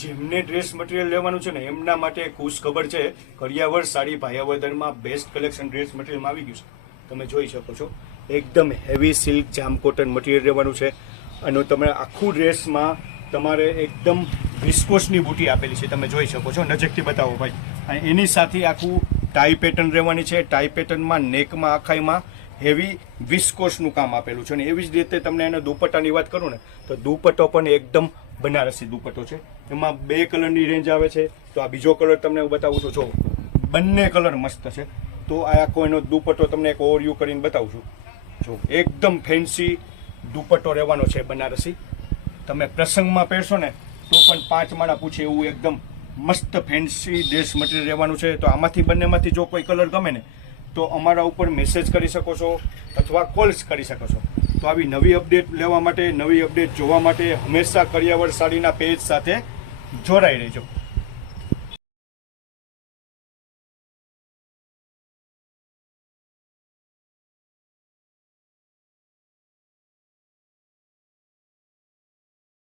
જેમને dress material લેવાનું છે ને એમના માટે ખુશ ખબર છે. કરિયાવર સાડી ભાયાવદરમાં બેસ્ટ કલેક્શન ડ્રેસ મટીરિયલમાં આવી ગયું છે. તમે જોઈ શકો છો એકદમ હેવી સિલ્ક જામ કોટન મટીરિયલ રહેવાનું છે. અને તમે આખું ડ્રેસમાં તમારે એકદમ વિસ્કોસની બુટી આપેલી છે. તમે જોઈ શકો છો, નજીકથી બતાવો ભાઈ. અને એની સાથે આખું ટાઈ પેટર્ન રહેવાની છે. ટાઈ પેટર્નમાં નેકમાં આખાઈમાં હેવી વિસ્કોસનું કામ આપેલું છે. અને એવી જ રીતે તમને એના દુપટ્ટાની વાત કરું ને તો દુપટ્ટો પણ એકદમ બનારસી દુપટ્ટો છે. એમાં 2 કલરની રેન્જ આવે છે. તો આ બીજો કલર તમને હું બતાવું છું. જો બંને કલર મસ્ત છે. તો આ આખો એનો દુપટ્ટો તમને એક ઓવરવ્યૂ કરીને બતાવું છું. જો એકદમ ફેન્સી દુપટ્ટો રહેવાનો છે બનારસી. તમે પ્રસંગમાં પહેરશો ને તો પણ 5 માળા પૂછે એવું એકદમ મસ્ત ફેન્સી ડ્રેસ મટીરિયલ રહેવાનું છે. તો આમાંથી બંનેમાંથી જો કોઈ કલર ગમે ને તો અમારા ઉપર મેસેજ કરી શકો છો અથવા કોલ્સ કરી શકો છો. તો આવી નવી અપડેટ લેવા માટે, નવી અપડેટ જોવા માટે હંમેશા કરિયાવર સાડીના પેજ સાથે જોડાઈ રહેજો.